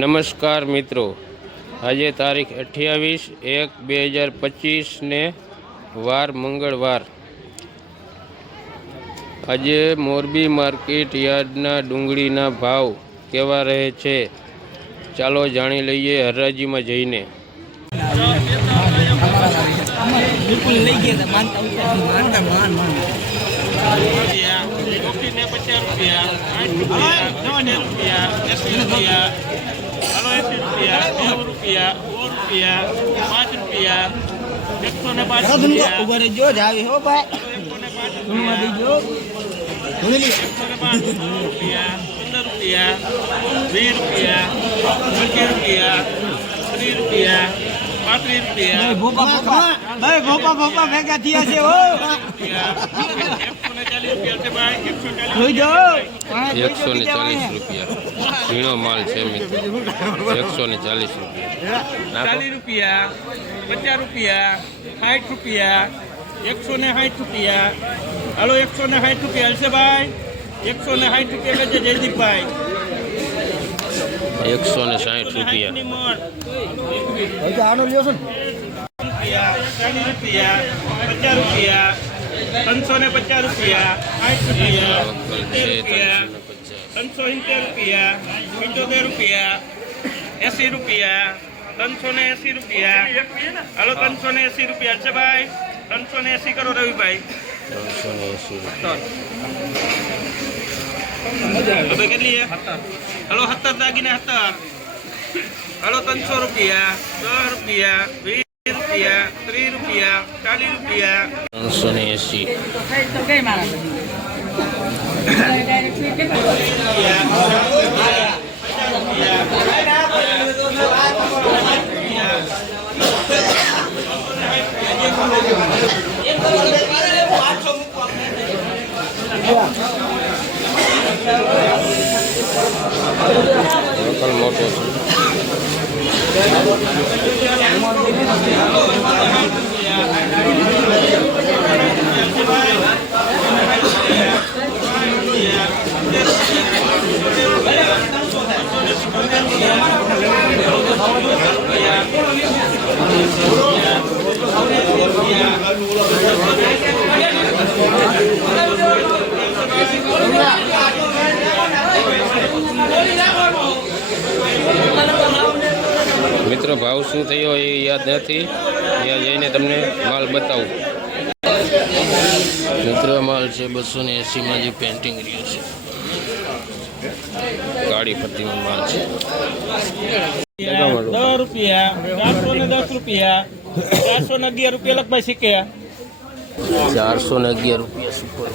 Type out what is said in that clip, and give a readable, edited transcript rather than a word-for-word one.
નમસ્કાર મિત્રો, આજે તારીખ 28/1/2025 ને વાર મંગળવાર। આજે મોરબી માર્કેટ યાર્ડના ડુંગળીના ભાવ કેવા રહે છે ચાલો જાણી લઈએ હરાજીમાં જઈને। ઝીણો માલ છે મિત્રો, 140 રૂપિયા, 40 રૂપિયા, 50 રૂપિયા, 60 રૂપિયા, 160 રૂપિયા। હાલો 160 રૂપિયા હલશે ભાઈ, 160 રૂપિયા લેજે જયદીપભાઈ, 160 રૂપિયા। 40 રૂપિયા, 50 રૂપિયા, 350 રૂપિયા, 60 રૂપિયા, 370 રૂપિયા, 75 રૂપિયા, 80 રૂપિયા, 380 રૂપિયા। હાલો 380 રૂપિયા છે ભાઈ, 380 કરો રવિભાઈ, 380 કેટલી છે? હાલો 70 દાગીને 70। હાલો 300 રૂપિયા, 10 રૂપિયા, 20 રૂપિયા, 30 રૂપિયા, 40 રૂપિયા, 380 મોટો મિત્રો, ભાવ શું થયો એ યાદ નથી, ત્યાં જઈને તમને માલ બતાવું। મિત્રો, માલ છે 280 જે પેન્ટિંગ રહ્યું છે, ગાડી ફરતીનો માલ છે। 10 રૂપિયા, 410 રૂપિયા, 411 રૂપિયા લખભાઈ શીખ્યા, 411 રૂપિયા સુપર।